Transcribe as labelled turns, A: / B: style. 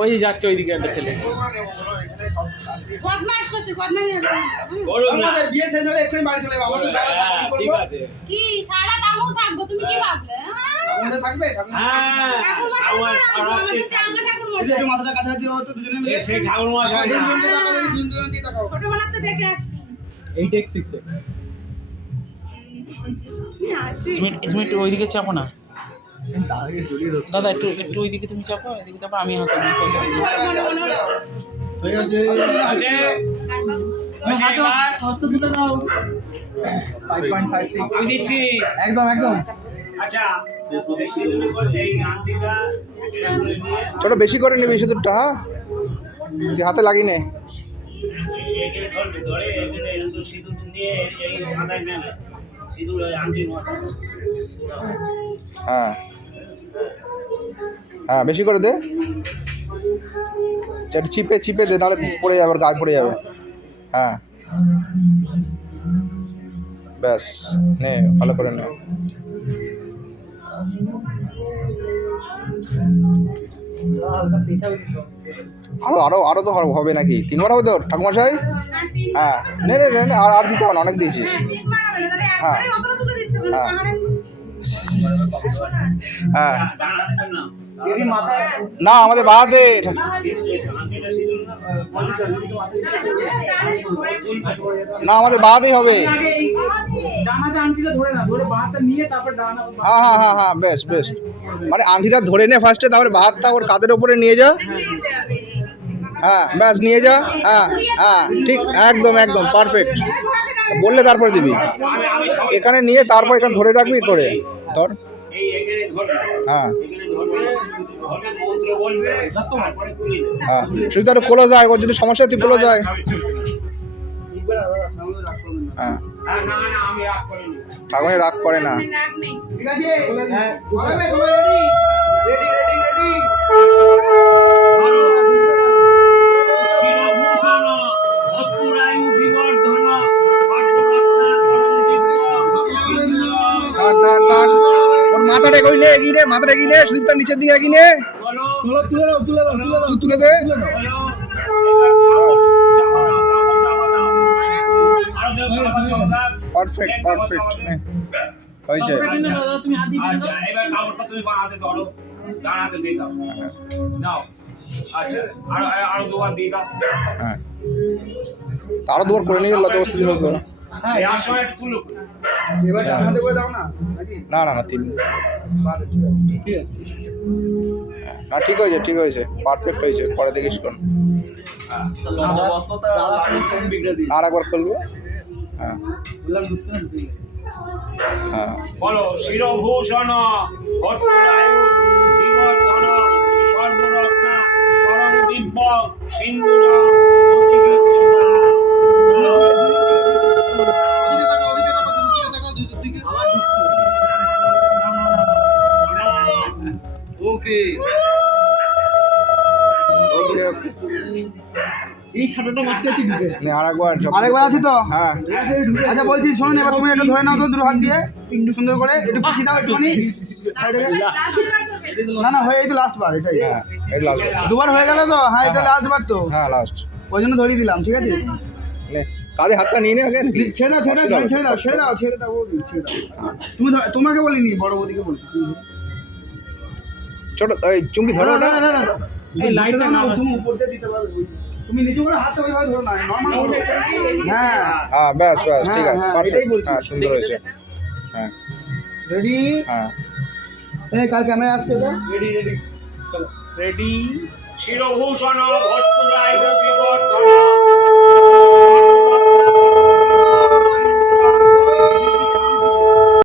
A: ওই যে যাচ্ছে ওইদিকে একটা ছেলে।
B: বদমাশ করছে বদমাশ
C: আমাদের বিয়ে শেষ হলে এক্ষুনি বাড়ি চলে যাব। আমরা তো সারা রাত কি
A: ঠিক আছে।
B: কি সারা দামও থাকব? তুমি কি ভাবলে? হ্যাঁ?
A: হ্যাঁ।
C: হ্যাঁ।
B: ছোটবেলার তো দেখে আসছি।
A: Eight X six. তুমি তুমি ওইদিকে চাপো না। দাদা একটু একটু ওইদিকে তুমি চাপো এদিকে চাপো আমি হাতে দিই
C: ঠিক আছে
A: আছে
C: ফাইভ পয়েন্ট ফাইভ সিক্স
A: দিচ্ছি।
C: একদম একদম।
A: আচ্ছা। বেশি করে
D: ছোট বেশি করে নিবি সিঁদুরটা হ্যাঁ? তুই হাতে লাগিয়ে নে।
E: এখানে
D: হ্যাঁ বেশি করে দে। চিপে চিপে দে, নাহলে পড়ে যাবে গায়ে পড়ে যাবে। হ্যাঁ। ব্যাস, নে, ভালো করে নে। আরও আরও আরও তো হবে- নাকি? তিনবার হবে তোর ঠাকুমশাই হ্যাঁ। নে নে আর আর দিতে হবে না, অনেক দিয়েছিস। হ্যাঁ। হ্যাঁ। হ্যাঁ।
E: না,
D: আমাদের
E: সিঁদুর না,
D: আমাদের বাহাতেই হবে। হ্যাঁ হ্যাঁ হ্যাঁ হ্যাঁ বেশ বেশ। মানে আংটিটা ধরে নে ফার্স্টে তারপরে বাহাতটা ওর কাঁধের ওপরে নিয়ে যা। হ্যাঁ ব্যাস, নিয়ে যা। হ্যাঁ হ্যাঁ ঠিক, একদম একদম পারফেক্ট বললে তারপরে দিবি। এখানে নিয়ে তারপর এখানে ধরে রাখবি করে। ধর। হ্যাঁ। হ্যাঁ। শুধু তার খোলো যায় ওর যদি সমস্যা তুই খোলো যায় হ্যাঁ।
E: হ্যাঁ,
D: ঠাকুরের রাগ করে না।
B: রাগ
D: মাথাটা এগিয়ে এগিয়ে মাথাটা এগিয়ে তার নিচের দিকে এগিয়ে
C: তুলে
D: দে। পারফেক্ট পারফেক্ট হয়েছে।
C: দিয়ে
E: আচ্ছা। এবার কাপড়টা তুমি বাঁ হাতে ধরো ডান হাতে দিয়ে দাও নাও আচ্ছা। আরও আরও দুবার দিয়ে দাও
D: হ্যাঁ। আরও দুবার করে নিয়ে লত অবস্থা দিল তো।
C: হ্যাঁ না?
D: না না তিন।
C: ঠিক আছে।
D: না ঠিক হয়েছে ঠিক হয়েছে। পারফেক্ট হয়েছে পরে দেখিস কোন। আর একবার খুলবে হ্যাঁ। হ্যাঁ।
E: বলো শিরভূষণ বিবর্ধন স্বর্ণরত্ন পরম দিব্য সিন্দুর
C: ওকে। এই শাটারটা মারতে আছি ঢুকে
D: নে
C: আরেকবার আছি তো?
D: হ্যাঁ।
C: আচ্ছা বলছি এবার তুমি একটা ধরে নাও তো দুটো হাত দিয়ে একটু সুন্দর করে একটু পিছিয়ে দাও একটুখানি। না না হয়ে এই তো লাস্ট বার এটাই।
D: হ্যাঁ এটা লাস্ট
C: দুবার হয়ে গেল তো? হ্যাঁ এটা লাস্ট বার তো।
D: হ্যাঁ লাস্ট
C: ওই জন্য ধরিয়ে দিলাম ঠিক আছে?
D: নে কাঁধে হাতটা নিয়ে নে আগে
C: ছেড়ে দাও ছেড়ে দাও ছেড়ে দাও ছেড়ে দাও ছেড়ে দাও ও ছেড়ে দাও। তুমি তোমাকে বলিনি বড় বৌদিকে বলছি।
D: ছোট এই চুমকি ধরো
C: না
D: না
C: না
A: এই লাইটটা না
C: তুমি উপর দিয়ে দিতে পারবে তুমি নিচে করে হাতটা ওইভাবে ধরো না নর্মাল হ্যাঁ।
D: হ্যাঁ ব্যাস ব্যাস ঠিক আছে
C: হ্যাঁ, হ্যাঁ, এটাই বলছি।
D: হ্যাঁ সুন্দর হয়েছে। হ্যাঁ।
C: রেডি
D: হ্যাঁ।
C: এই কাল ক্যামেরা আসছে
A: রেডি
E: শিরভূষণ ভট্টরায়ু